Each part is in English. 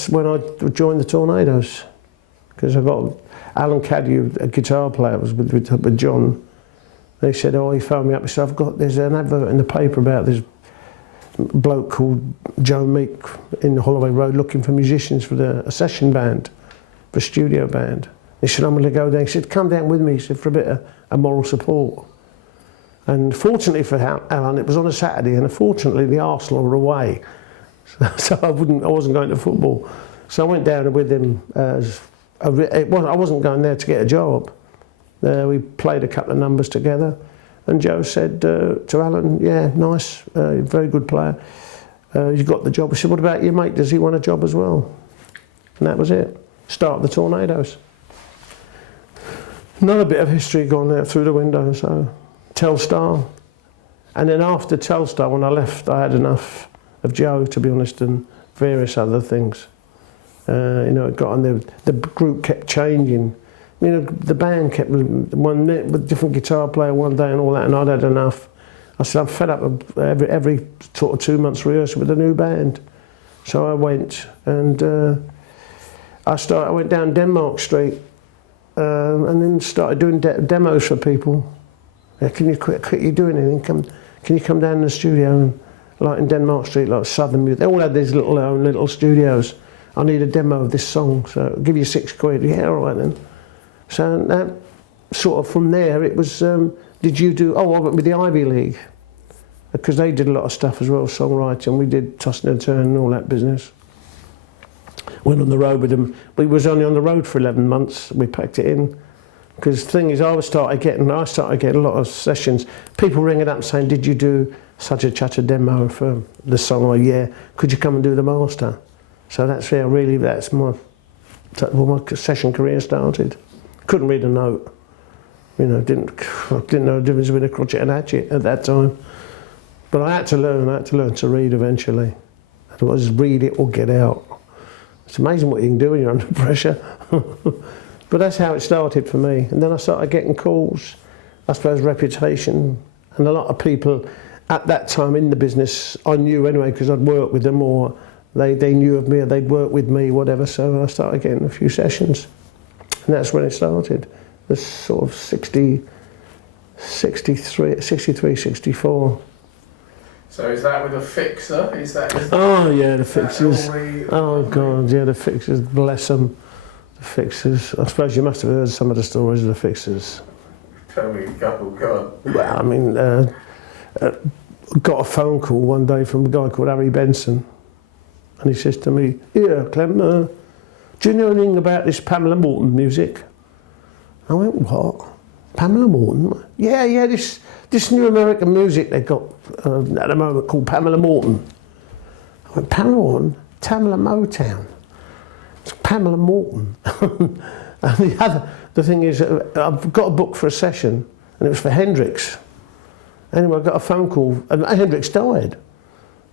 that's when I joined the Tornadoes, because I got Alan Caddy, a guitar player, was with John. They said, oh, he phoned me up. He said, there's an advert in the paper about this bloke called Joe Meek in Holloway Road looking for musicians for a session band, for a studio band. He said, I'm going to go down. He said, come down with me, he said, for a bit of moral support. And fortunately for Alan, it was on a Saturday, and unfortunately the Arsenal were away. So I wasn't going to football. So I went down with him. I wasn't going there to get a job. We played a couple of numbers together, and Joe said to Alan, yeah, nice, very good player. You got the job. I said, what about your mate? Does he want a job as well? And that was it. Start the Tornadoes. Another bit of history gone out through the window, so Telstar. And then after Telstar, when I left, I had enough of Joe, to be honest, and various other things. You know, it got on the group kept changing. You know, the band kept with different guitar player one day and all that, and I'd had enough. I said, I'm fed up of every sort of 2 months rehearsal with a new band. So I went, and I went down Denmark Street, and then started doing demos for people. Can you quit you doing anything? Can you come down in the studio, and, like in Denmark Street, like Southern Music. They all had these little studios. I need a demo of this song, so I'll give you £6. Yeah, all right then. So that sort of from there, it was, did you do, I went with the Ivy League, because they did a lot of stuff as well, songwriting. We did Tossing and Turning and all that business. Went on the road with them. We was only on the road for 11 months. We packed it in. Because the thing is, I started getting a lot of sessions. People ringing up saying, did you do such a chatter demo for the song? Or yeah, could you come and do the master? So that's where really, that's my session career started. Couldn't read a note. You know, didn't know the difference between a crotchet and a hatchet at that time. But I had to learn to read eventually. Otherwise, read it or get out. It's amazing what you can do when you're under pressure. But that's how it started for me. And then I started getting calls, I suppose reputation, and a lot of people at that time in the business I knew anyway, because I'd worked with them, or they knew of me, or they'd worked with me, whatever. So I started getting a few sessions. And that's when it started. This sort of 63, 64. So is that with a fixer? Oh yeah, the fixers. Oh God, yeah, the fixers, bless them. The fixers. I suppose you must have heard some of the stories of the fixers. Tell me a couple, go on. Well, I mean, got a phone call one day from a guy called Harry Benson, and he says to me, "Yeah, Clem, do you know anything about this Pamela Morton music?" I went, "What? Pamela Morton?" Yeah, this new American music they've got at the moment called Pamela Morton. I went, "Pamela Morton? Tamla Motown. It's Pamela Morton." And the thing is, I've got a book for a session, and it was for Hendrix. Anyway, I got a phone call, and Hendrix died.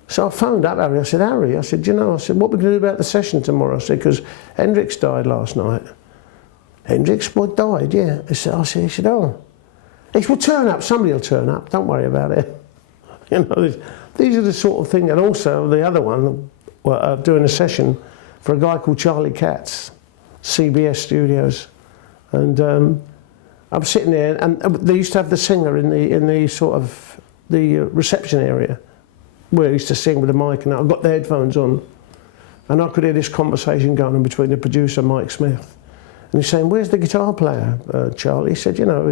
So I phoned up Harry. I said, "Harry," I said, "You know," I said, "what are we going to do about the session tomorrow?" I said, "Because Hendrix died last night." "Hendrix, what, died?" "Yeah." He said, "Oh." He said, "Well, turn up. Somebody will turn up. Don't worry about it." You know, these are the sort of thing. And also the other one, doing a session for a guy called Charlie Katz, CBS Studios, and I'm sitting there, and they used to have the singer in the sort of the reception area, where he used to sing with the mic, and I've got the headphones on, and I could hear this conversation going on between the producer, Mike Smith, and he's saying, "Where's the guitar player, Charlie?" He said, "You know,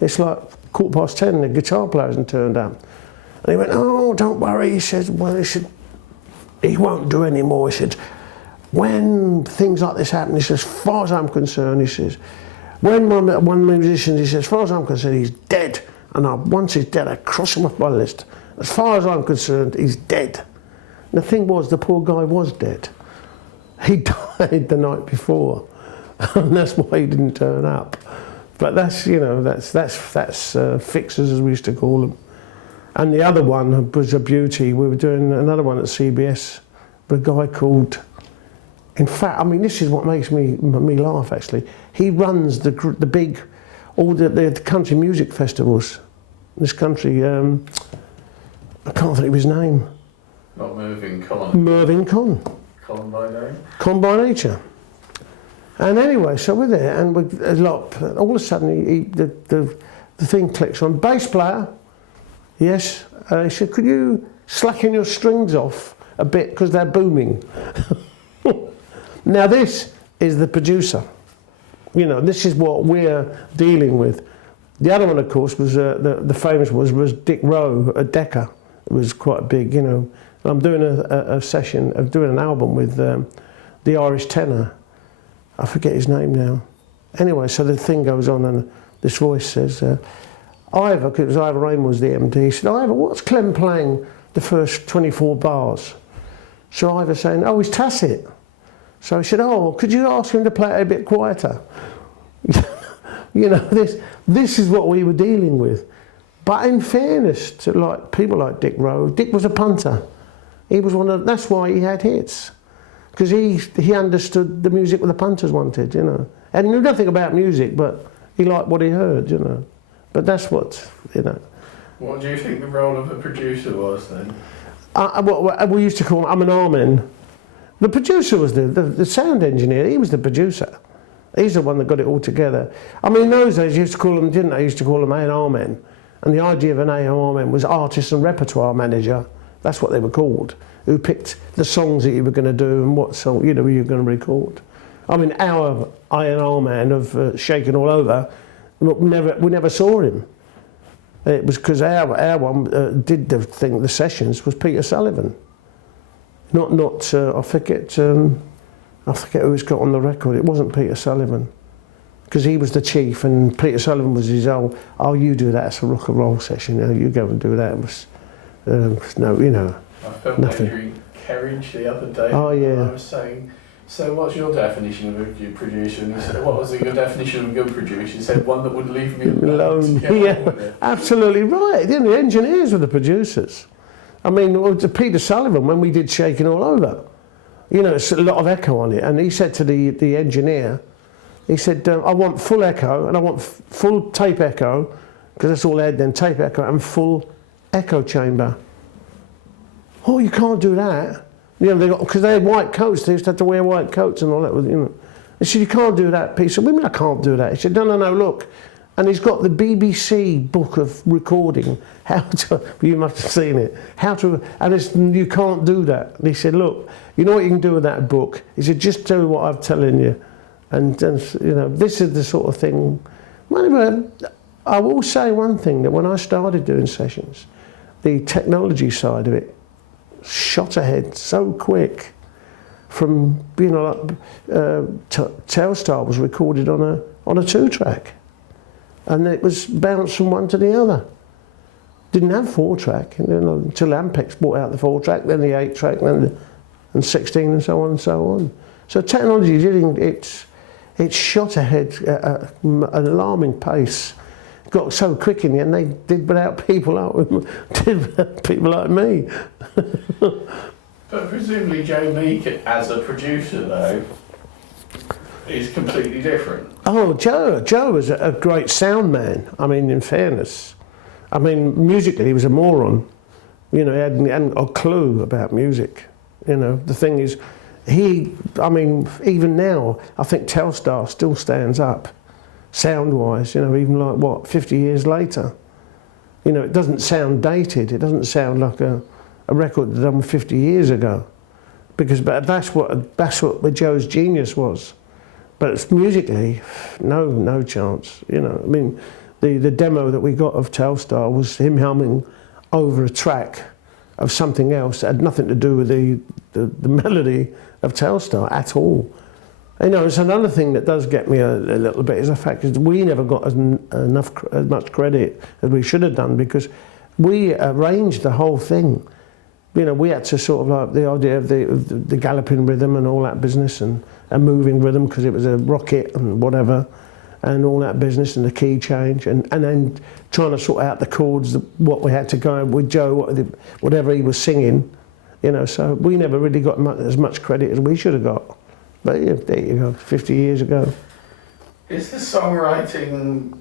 it's like 10:15, and the guitar player hasn't turned up." And he went, "Oh, don't worry," he said, "well," he said, "he won't do any more." He said, "When things like this happen," he says, "as far as I'm concerned," he says, "when one musician," he says, "as far as I'm concerned, he's dead. And once he's dead, I cross him off my list. As far as I'm concerned, he's dead." And the thing was, the poor guy was dead. He died the night before, and that's why he didn't turn up. But that's, you know, that's fixers, as we used to call them. And the other one was a beauty. We were doing another one at CBS with a guy called, in fact, I mean, this is what makes me laugh, actually. He runs all the country music festivals. This country, I can't think of his name. Not Mervyn Conn. Mervyn Conn. Con by name. Con by nature. And anyway, so we're there, and all of a sudden, the thing clicks on. Bass player, yes. He said, could you slacken your strings off a bit because they're booming? Now this is the producer. You know, this is what we're dealing with. The other one, of course, was the famous one was Dick Rowe at Decca. It was quite big, you know. I'm doing a session of doing an album with the Irish tenor. I forget his name now. Anyway, so the thing goes on and this voice says, Ivor, because it was Ivor Raymond was the MD, he said, Ivor, what's Clem playing the first 24 bars? So Ivor saying, oh, he's tacit. So he said, oh, well, could you ask him to play it a bit quieter? You know, this is what we were dealing with. But in fairness to like people like Dick Rowe, Dick was a punter. He was that's why he had hits. Because he understood the music what the punters wanted, you know. And knew nothing about music, but he liked what he heard, you know. But that's what, you know. What do you think the role of a producer was then? What we used to call, I'm an amen. The producer was the sound engineer, he was the producer. He's the one that got it all together. I mean, in those days, you used to call them, didn't they? You used to call them A&R men. And the idea of an A&R man was artist and repertoire manager. That's what they were called. Who picked the songs that you were going to do and what song, you know, you were going to record. I mean, our A&R man of Shakin All Over, we never saw him. It was because our one did the sessions was Peter Sullivan. I forget who's got on the record. It wasn't Peter Sullivan, because he was the chief, and Peter Sullivan was his old. Oh, you do that. It's a rock and roll session. You know, you go and do that. It was no, you know, I felt nothing. Adrian Kerridge the other day. Oh yeah. I was saying, so what's your definition of a good producer? And he said, what was your definition of a good producer? He said, one that would leave me alone. Yeah, absolutely right. Didn't the engineers were the producers? I mean, Peter Sullivan, when we did Shakin All Over, you know, it's a lot of echo on it, and he said to the engineer, he said, I want full echo, and I want full tape echo, because that's all they had then, tape echo, and full echo chamber. Oh, you can't do that. You know, because they had white coats, they used to have to wear white coats and all that, you know. He said, you can't do that, Peter. I said, what do you mean I can't do that? He said, no, look. And he's got the BBC book of recording, how to, you must have seen it, and you can't do that. And he said, look, you know what you can do with that book? He said, just do what I'm telling you. And you know, this is the sort of thing. Anyway, I will say one thing, that when I started doing sessions, the technology side of it shot ahead so quick. From, you know, like, Telstar was recorded on a 2-track. And it was bounced from one to the other. Didn't have 4-track, you know, until Ampex brought out the 4-track, then the 8-track, and 16, and so on and so on. So technology, it shot ahead at an alarming pace. Got so quick in the end, they did without people like me. But presumably Joe Meek, as a producer though, is completely different. Oh, Joe was a great sound man. I mean, in fairness. I mean, musically he was a moron. You know, he hadn't a clue about music. You know, the thing is, I mean, even now, I think Telstar still stands up, sound-wise, you know, even like, what, 50 years later. You know, it doesn't sound dated. It doesn't sound like a record done 50 years ago. But that's what Joe's genius was. But it's musically, no chance. You know, I mean, the demo that we got of Telstar was him humming over a track of something else that had nothing to do with the melody of Telstar at all. You know, it's another thing that does get me a little bit is the fact that we never got as much credit as we should have done, because we arranged the whole thing. You know, we had to sort of like the idea of the galloping rhythm and all that business, and moving rhythm, because it was a rocket and whatever, and all that business, and the key change, and then trying to sort out the chords, what we had to go with Joe, whatever he was singing, you know. So we never really got as much credit as we should have got. But yeah, there you go, 50 years ago. Is the songwriting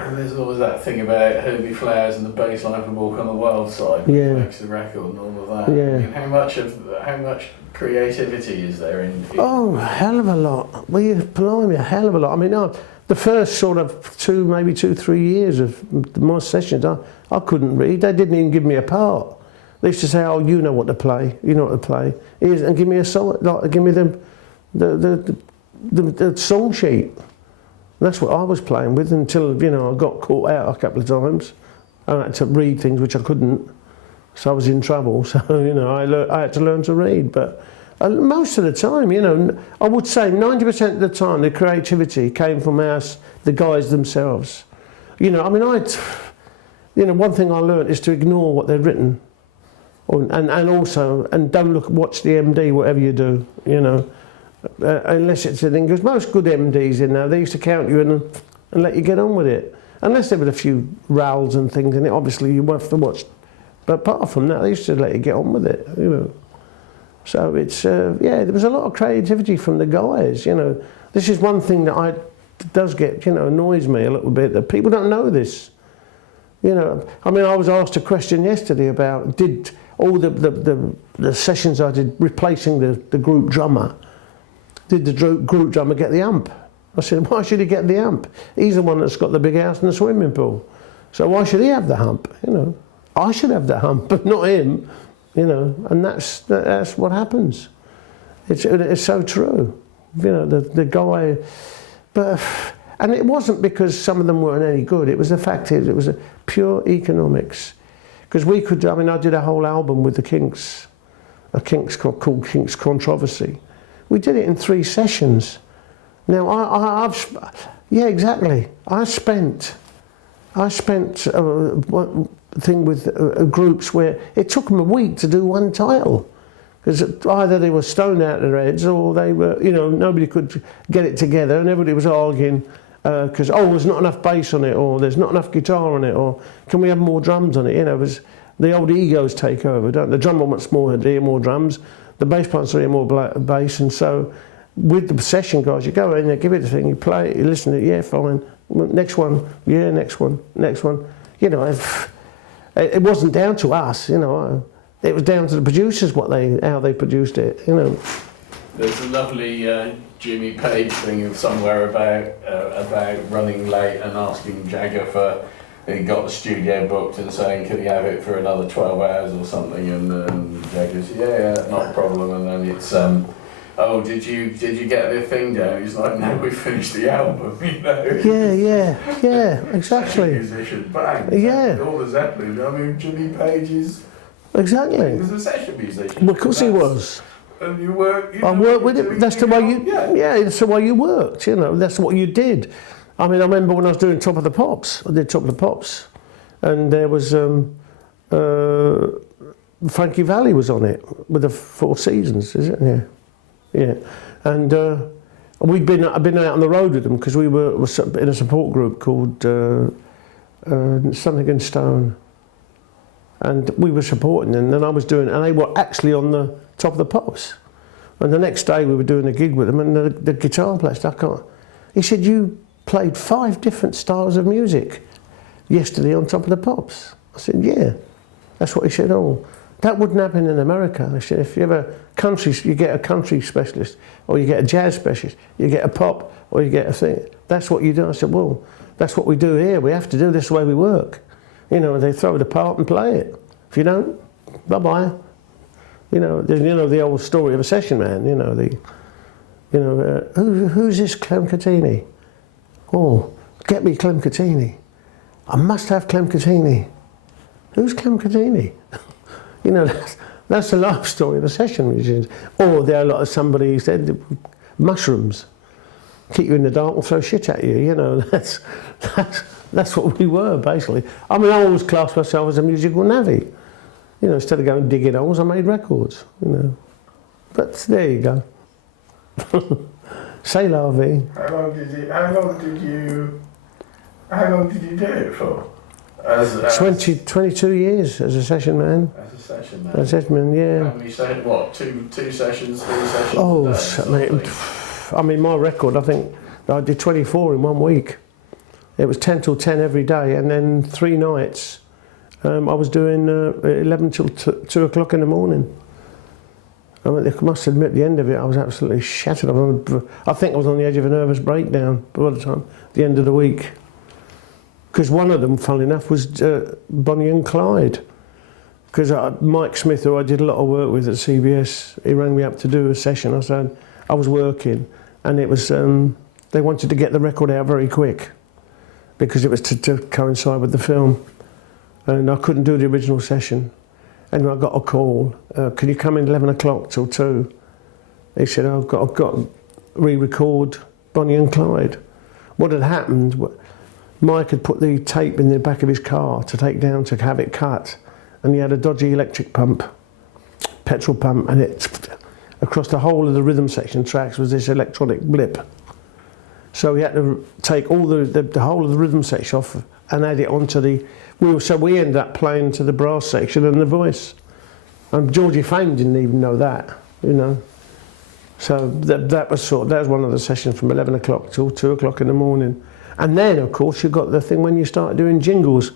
And there's always that thing about Herbie Flowers and the bass line from Walk on the Wild Side, which Yeah. makes the record and all of that. Yeah. I mean, how much creativity is there in Oh, a hell of a lot. Well, blimey, a hell of a lot. I mean, the first sort of 3 years of my sessions, I couldn't read. They didn't even give me a part. They used to say, "Oh, you know what to play. You know what to play." And give me a song, like, give me the song sheet. That's what I was playing with until, you know, I got caught out a couple of times. I had to read things which I couldn't, so I was in trouble. So, you know, I had to learn to read. But most of the time, you know, I would say 90% of the time, the creativity came from us, the guys themselves. You know, I mean, one thing I learned is to ignore what they've written, and also don't watch the MD, whatever you do, you know. Unless it's an English, most good MDs in there, they used to count you in and let you get on with it. Unless there were a few rowels and things in it, obviously you have to watch. But apart from that, they used to let you get on with it, you know. So it's, yeah, there was a lot of creativity from the guys, you know. This is one thing that does get, you know, annoys me a little bit, that people don't know this. You know, I mean, I was asked a question yesterday about, did all the sessions I did replacing the group drummer, did the group drummer get the amp? I said, why should he get the amp? He's the one that's got the big house and the swimming pool. So why should he have the hump? You know, I should have the hump, but not him. You know, and that's what happens. It's so true. You know, the guy, and it wasn't because some of them weren't any good. It was the fact it was a pure economics. Because we could, I mean, I did a whole album with the Kinks, called Kinks Controversy. We did it in 3 sessions. Now, yeah, exactly. I spent one thing with groups where it took them a week to do one title. Because either they were stoned out of their heads or they were, you know, nobody could get it together and everybody was arguing because, oh, there's not enough bass on it, or there's not enough guitar on it, or can we have more drums on it? You know, the old egos take over, don't they? The drummer wants more drums. The bass players hear more bass, and so with the session guys, you go in there, give it a thing, you play it, you listen to it, yeah, fine. Next one, yeah, next one. You know, it wasn't down to us, you know. It was down to the producers how they produced it, you know. There's a lovely Jimmy Page thing somewhere about running late and asking Jagger for. He got the studio booked and saying, could he have it for another 12 hours or something? And Jagger said, yeah, not a problem. And then it's, oh, did you get the thing down? He's like, no, we finished the album, you know. Yeah, exactly. Musician, bang. Yeah. All the Zeppelin. I mean, Jimmy Page is. Exactly. He was a session musician. Well, of course he was. And you work. I worked with him. That's the way you. Yeah, that's the way you worked. You know, that's what you did. I mean, I remember when I was doing Top of the Pops. I did Top of the Pops, and there was Frankie Valli was on it with the Four Seasons, is it? Yeah. And I've been out on the road with them because we were in a support group called Something in Stone, and we were supporting them. And I was doing, and they were actually on the Top of the Pops. And the next day we were doing a gig with them, and the guitar player, he said, you played 5 different styles of music yesterday on Top of the Pops. I said, yeah. That's what he said. Oh, that wouldn't happen in America. I said, if you have a country, you get a country specialist, or you get a jazz specialist, you get a pop, or you get a thing. That's what you do. I said, well, that's what we do here. We have to do this the way we work. You know, they throw it apart and play it. If you don't, bye-bye. You know, the old story of a session man. You know, who's this Clem Cattini? Oh, get me Clem Cattini. I must have Clem Cattini. Who's Clem Cattini? You know, that's the life story of a session musician. Or they're like somebody who said, mushrooms. Keep you in the dark and throw shit at you. You know, that's what we were, basically. I mean, I always classed myself as a musical navvy. You know, instead of going digging holes, I made records, you know. But there you go. Say la vie. How long did you do it for? 22 years as a session man. As a session man. As a session man, yeah. How many sessions? What? Two sessions, 3 sessions? Oh, I mean, my record, I think I did 24 in 1 week. It was 10 till 10 every day, and then 3 nights I was doing 11 till 2 o'clock in the morning. I must admit, at the end of it, I was absolutely shattered. I think I was on the edge of a nervous breakdown by the time, the end of the week. Because one of them, funnily enough, was Bonnie and Clyde. Because Mike Smith, who I did a lot of work with at CBS, he rang me up to do a session. I said, I was working, and it was, they wanted to get the record out very quick, because it was to coincide with the film. And I couldn't do the original session. And I got a call, can you come in 11 o'clock till 2? He said, I've got to re-record Bonnie and Clyde. What had happened, Mike had put the tape in the back of his car to take down to have it cut. And he had a dodgy electric pump, petrol pump, and it, across the whole of the rhythm section tracks was this electronic blip. So he had to take all the whole of the rhythm section off and add it onto the... So we ended up playing to the brass section and the voice. And Georgie Fame didn't even know that, you know. So that was one of the sessions from 11 o'clock till 2 o'clock in the morning. And then, of course, you got the thing when you start doing jingles.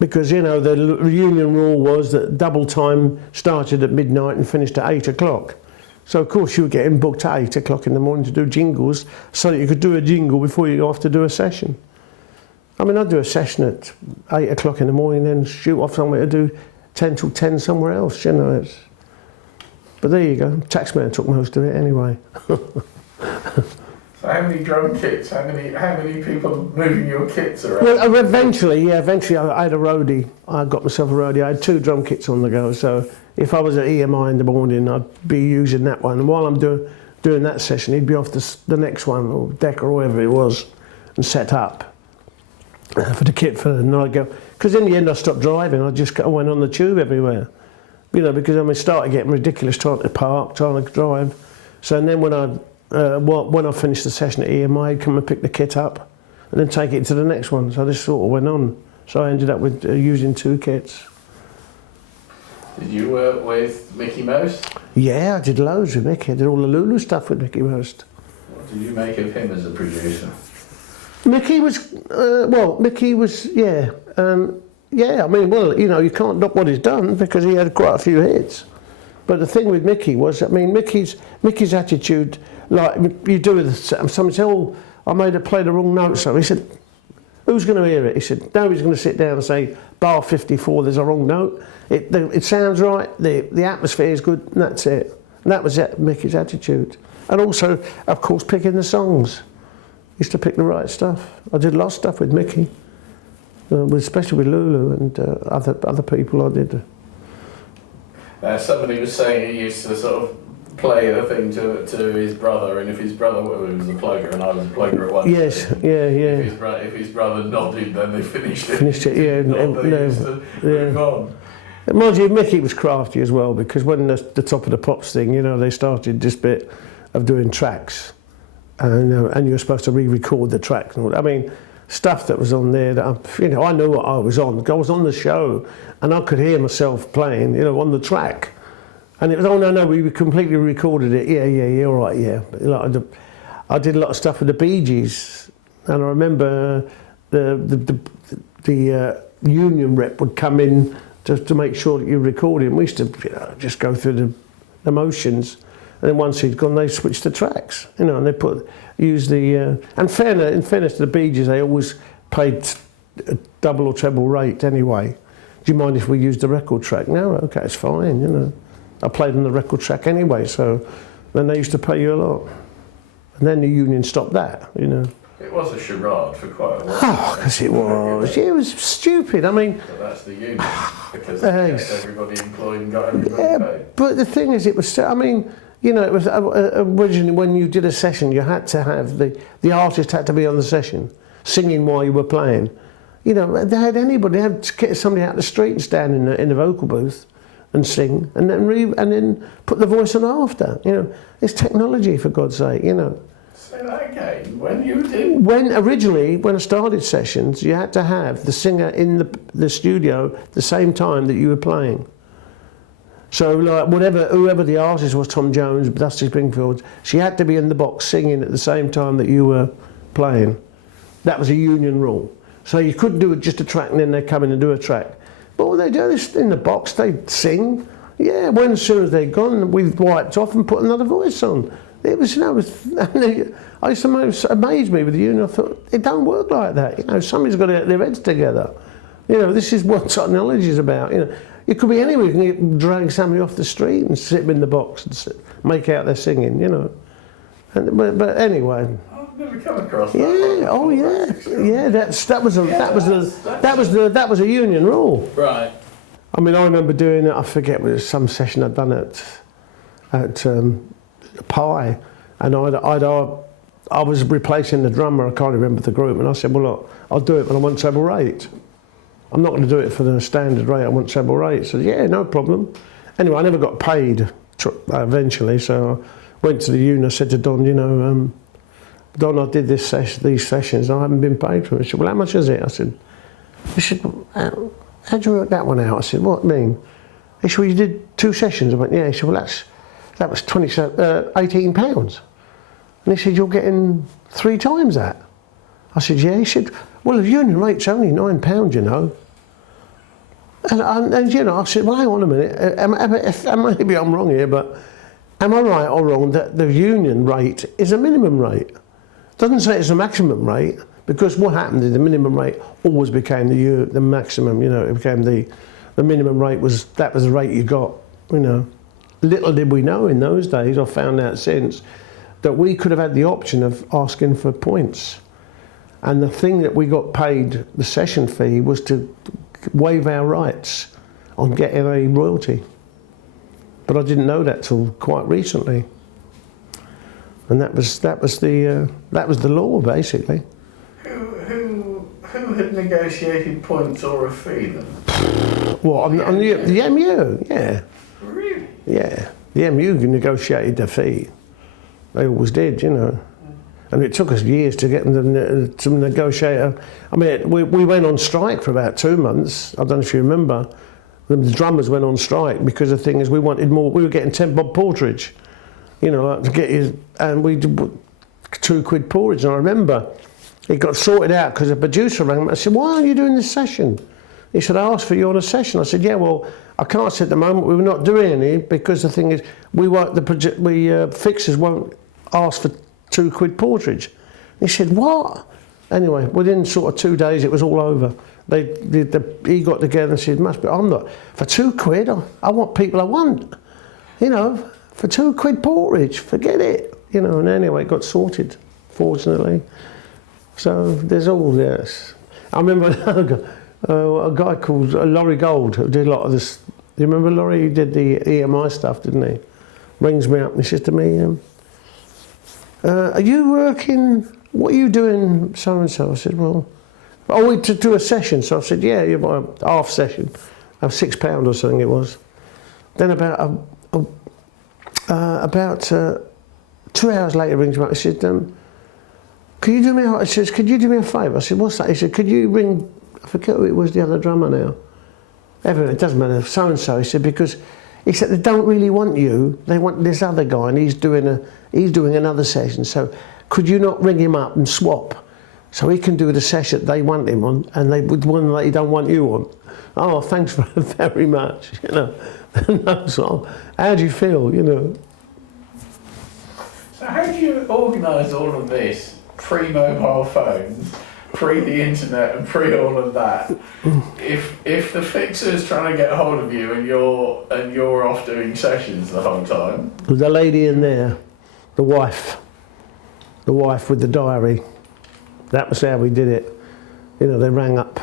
Because, you know, the union rule was that double time started at midnight and finished at 8 o'clock. So, of course, you were getting booked at 8 o'clock in the morning to do jingles so that you could do a jingle before you go off to do a session. I mean, I'd do a session at 8 o'clock in the morning, then shoot off somewhere to do 10 till 10 somewhere else, you know. But there you go. Taxman took most of it anyway. So how many drum kits? How many people moving your kits around? Well, eventually I had a roadie. I got myself a roadie. I had 2 drum kits on the go. So if I was at EMI in the morning, I'd be using that one. And while I'm doing that session, he'd be off the next one, or deck or whatever it was, and set up for the kit for the night. Because in the end I stopped driving. I went on the tube everywhere. You know, because I started getting ridiculous trying to park, trying to drive. So and then when I finished the session at EMI, I'd come and pick the kit up and then take it to the next one. So this sort of went on. So I ended up with using 2 kits. Did you work with Mickey Most? Yeah, I did loads with Mickey. I did all the Lulu stuff with Mickey Most. What did you make of him as a producer? Mickey was, yeah. Yeah, I mean, well, you know, you can't knock what he's done because he had quite a few hits. But the thing with Mickey was, I mean, Mickey's attitude, like you do with someone said, oh, I play the wrong note. So he said, who's going to hear it? He said, nobody's going to sit down and say, bar 54, there's a wrong note. It sounds right, the atmosphere is good, and that's it. And that was Mickey's attitude. And also, of course, picking the songs. Used to pick the right stuff. I did a lot of stuff with Mickey, especially with Lulu and other people I did. Somebody was saying he used to sort of play the thing to his brother, and if his brother was a plugger and I was a plugger at one yes, stage, yeah. If his brother nodded, then they finished it. Finished it, yeah. Move on. Mind you, Mickey was crafty as well, because when the Top of the Pops thing, you know, they started this bit of doing tracks, and you were supposed to re-record the tracks. I mean, stuff that was on there that I knew what I was on. I was on the show, and I could hear myself playing, you know, on the track. And it was, oh no, we completely recorded it. Yeah, all right, yeah. Like, I did a lot of stuff with the Bee Gees, and I remember the union rep would come in to make sure that you recorded. We used to just go through the motions, and then once he'd gone, they switched the tracks, you know, and they used the. And in fairness to the Bee Gees, they always played a double or treble rate anyway. Do you mind if we used the record track? No, okay, it's fine, you know. I played on the record track anyway, so then they used to pay you a lot. And then the union stopped that, you know. It was a charade for quite a while. Oh, because it was. It was stupid. I mean... But that's the union, because they kept everybody employed and got everybody paid. But the thing is, it was... I mean, you know, it was originally when you did a session, you had to have... The artist had to be on the session, singing while you were playing. You know, they had to get somebody out the street and stand in the vocal booth and sing, and then put the voice on after. You know, it's technology, for God's sake. You know. Say that again. When you did? When I started sessions, you had to have the singer in the studio the same time that you were playing. So like whoever the artist was, Tom Jones, Dusty Springfield, she had to be in the box singing at the same time that you were playing. That was a union rule. So you couldn't do just a track and then they'd come in and do a track. But what they do is in the box, they'd sing. Yeah, when as soon as they'd gone, we wiped off and put another voice on. It was, I used to amaze me with the union. I thought, it don't work like that. Somebody's got to get their heads together. This is what technology is about. It could be anywhere. You can drag somebody off the street and sit them in the box and make out they're singing. But anyway. I've never come across that. Yeah. Oh yeah. Yeah. That was a union rule. Right. I mean, I remember doing it. I forget, it was some session I'd done at Pi, and I was replacing the drummer. I can't remember the group, and I said, "Well, look, I'll do it, but I want treble rate. I'm not going to do it for the standard rate. I want treble rate." So yeah, no problem. Anyway, I never got paid eventually, so I went to the union. I said to Don, Don, I did these sessions. I haven't been paid for it. He said, "Well, how much is it?" I said, "How'd you work that one out?" I said, "What do you mean?" He said, "Well, you did 2 sessions." I went, "Yeah." He said, "Well, that was £18. And he said, "You're getting 3 times that." I said, "Yeah." He said, "Well, the union rate's only £9, And I said, "Well, hang on a minute. Maybe I'm wrong here, but am I right or wrong that the union rate is a minimum rate? It doesn't say it's a maximum rate, because what happened is the minimum rate always became the maximum. It became the minimum rate was the rate you got. Little did we know in those days, I've found out since, that we could have had the option of asking for points. And the thing that we got paid, the session fee, was to waive our rights on getting a royalty. But I didn't know that till quite recently. And that was the law, basically. Who had negotiated points or a fee then? What, on the MU? Yeah. Really? Yeah. The MU negotiated the fee. They always did, And it took us years to get them to negotiate. I mean, we went on strike for about 2 months. I don't know if you remember. The drummers went on strike because the thing is, we wanted more. We were getting 10 bob porterage, to get his, and we did £2 porterage. And I remember it got sorted out because the producer rang me. I said, "Why aren't you doing this session?" He said, "I asked for you on a session." I said, "Yeah, well, I can't say at the moment. We were not doing any because the thing is, fixers won't ask for £2 porterage." He said, "What?" Anyway, within sort of 2 days, it was all over. He got together and said, "I'm not for £2. I want people I want, for £2 porterage. Forget it, And anyway, it got sorted, fortunately. So there's all this. I remember a guy called Laurie Gold who did a lot of this. You remember Laurie? He did the EMI stuff, didn't he? Rings me up and he says to me, "Are you working? What are you doing, so and so?" I said, "Well, to do a session." So I said, "Yeah, you've got a half session, of £6 or something it was." Then about 2 hours later, rings me up. He said, "Could you do me?" He says, "Could you do me a favour?" I said, "What's that?" He said, "Could you ring?" I forget who it was, the other drummer now. Everyone, it doesn't matter. So and so. He said, because he said they don't really want you. They want this other guy, and he's doing another session. So could you not ring him up and swap, so he can do the session they want him on, and they would one that he don't want you on. Oh, thanks very much. So how do you feel? So how do you organise all of this pre-mobile phones, pre the internet, and pre all of that? If the fixer's trying to get hold of you and you're off doing sessions the whole time. There's a lady in there, the wife with the diary. That was how we did it. They rang up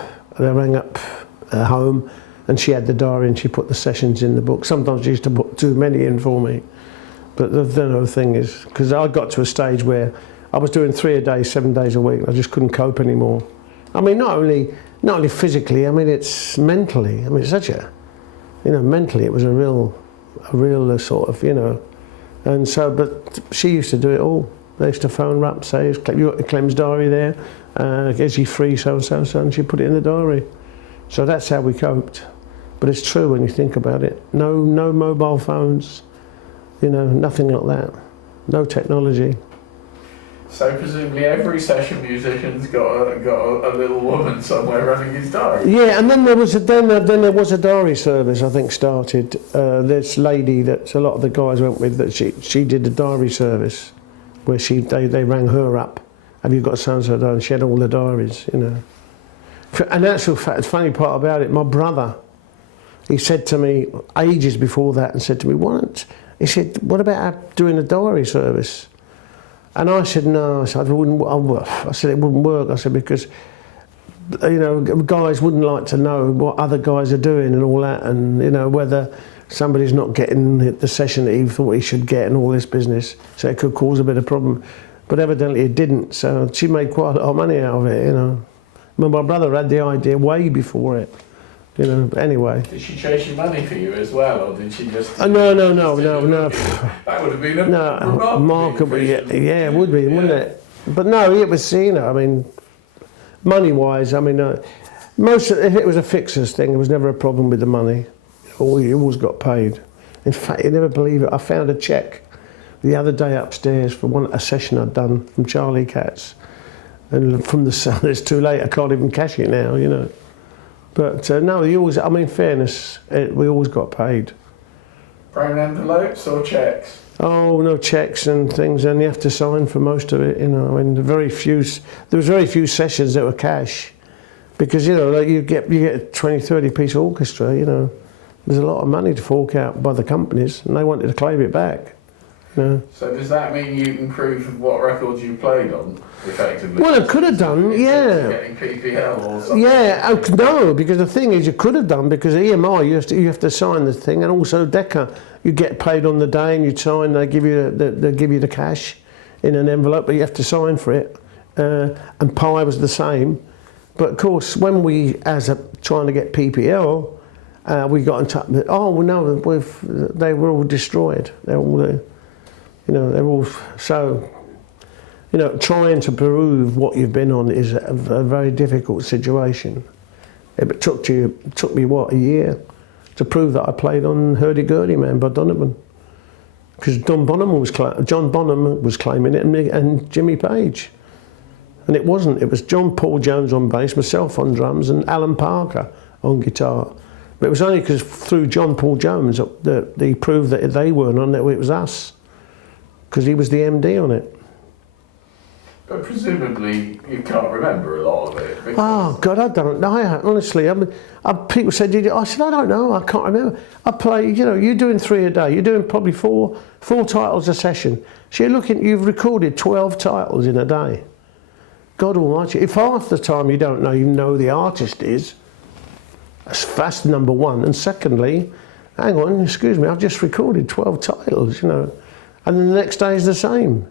home, and she had the diary and she put the sessions in the book. Sometimes she used to put too many in for me. But the thing is, because I got to a stage where I was doing 3 a day, 7 days a week. I just couldn't cope anymore. I mean, not only physically. I mean, it's mentally. I mean, it's such a, mentally it was a real sort of, And so, but she used to do it all. They used to phone her up, say, "You got Clem's diary there? Is he free? So and so, and she put it in the diary. So that's how we coped. But it's true when you think about it. No mobile phones. Nothing like that. No technology. So presumably every session musician's got a little woman somewhere running his diary. Yeah, and then there was a diary service I think started. This lady that a lot of the guys went with, that she did a diary service where they rang her up. Have you got so and so diary? She had all the diaries, you know. And actual fact, the funny part about it, my brother, he said to me ages before that, and said to me, he said, what about doing a diary service? And I said, no. I said, it wouldn't work. I said, because, you know, guys wouldn't like to know what other guys are doing and all that, and, you know, whether somebody's not getting the session that he thought he should get and all this business. So it could cause a bit of problem. But evidently it didn't. So she made quite a lot of money out of it, you know. But my brother had the idea way before it. You know, but anyway. Did she chase your money for you as well, or did she just... No. That would have been a remarkable, yeah, it would be, wouldn't it? But no, it was, you know, I mean, money-wise, I mean, if it was a fixers thing, there was never a problem with the money. You always got paid. In fact, you never believe it, I found a cheque the other day upstairs for a session I'd done from Charlie Katz. And from the sun, it's too late, I can't even cash it now, you know. But no, I mean, fairness, we always got paid. Brown envelopes or cheques? Oh, no, cheques and things, and you have to sign for most of it, you know. And there was very few sessions that were cash, because, you know, like you get a 20, 30 piece orchestra, you know. There's a lot of money to fork out by the companies, and they wanted to claim it back. No. So does that mean you can prove what records you played on, effectively? Well, I could have done, yeah. Getting PPL or something? Yeah, no, because the thing is, you could have done, because EMI, you have to sign the thing, and also Decca, you get paid on the day and you sign, they give you the cash in an envelope, but you have to sign for it. And Pi was the same. But of course, when we, trying to get PPL, we got in touch with, oh, well, no, they were all destroyed. They're all you know, they're all, so, you know, trying to prove what you've been on is a very difficult situation. It took me, what, a year to prove that I played on Hurdy-Gurdy Man by Donovan. Because John Bonham was claiming it, and Jimmy Page. And it wasn't, it was John Paul Jones on bass, myself on drums, and Alan Parker on guitar. But it was only because through John Paul Jones that he proved that they weren't on it, it was us. Because he was the MD on it. But presumably you can't remember a lot of it. Oh God, I don't know. Honestly, people said, "Did you?" I said, "I don't know. I can't remember." I play. You know, you're doing 3 a day. You're doing probably four titles a session. So you've recorded 12 titles in a day. God Almighty! If half the time you don't know, you know the artist is. That's number one. And secondly, hang on, excuse me, I've just recorded 12 titles. You know. And then the next day is the same,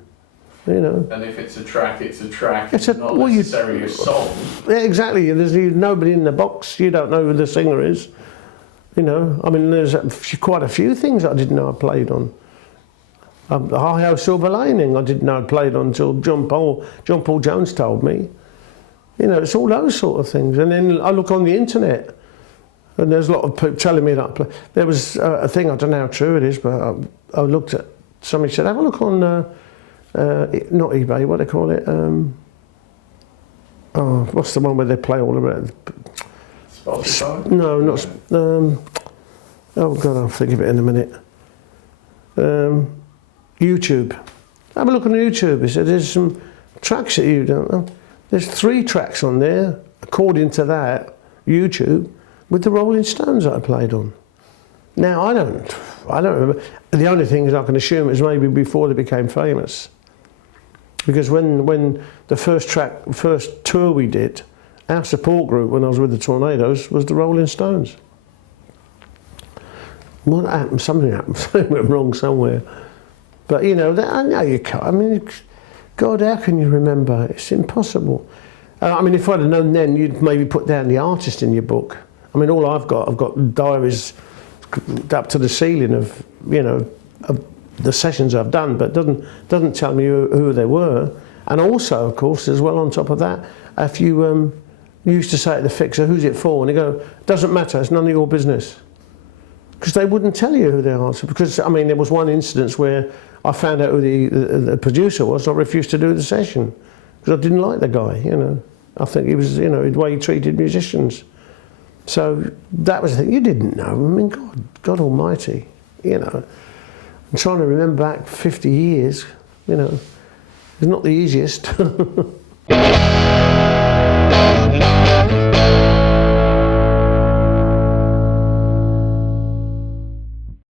you know. And if it's a track, it's a track. It's not necessarily a song. Yeah, exactly. There's nobody in the box. You don't know who the singer is. You know. I mean, there's quite a few things I didn't know I played on. High Ho Silver Lining I didn't know I played on until John Paul Jones told me. You know, it's all those sort of things. And then I look on the internet, and there's a lot of people telling me that I play. There was a thing, I don't know how true it is, but I looked at. Somebody said, have a look on, not eBay, what do they call it? What's the one where they play all of it? Spotify? No, not, oh God, I'll think of it in a minute. YouTube. Have a look on YouTube. He said, there's some tracks that you don't know. There's 3 tracks on there, according to that, YouTube, with the Rolling Stones that I played on. Now, I don't remember. The only thing is I can assume is maybe before they became famous. Because when the first tour we did, our support group when I was with the Tornadoes was the Rolling Stones. What happened? Something happened. Something went wrong somewhere. But you know, I know you can't. I mean, God, how can you remember? It's impossible. I mean, if I'd have known then, you'd maybe put down the artist in your book. I mean, all I've got diaries up to the ceiling of, you know, of the sessions I've done, but doesn't tell me who they were. And also, of course, as well on top of that, if you used to say to the fixer, who's it for? And they go, doesn't matter, it's none of your business. because they wouldn't tell you who they are. Because, I mean, there was one instance where I found out who the producer was, and I refused to do the session because I didn't like the guy, you know. I think he was, you know, the way he treated musicians. So that was the thing. You didn't know. I mean, God Almighty, you know. I'm trying to remember back 50 years, you know. It's not the easiest.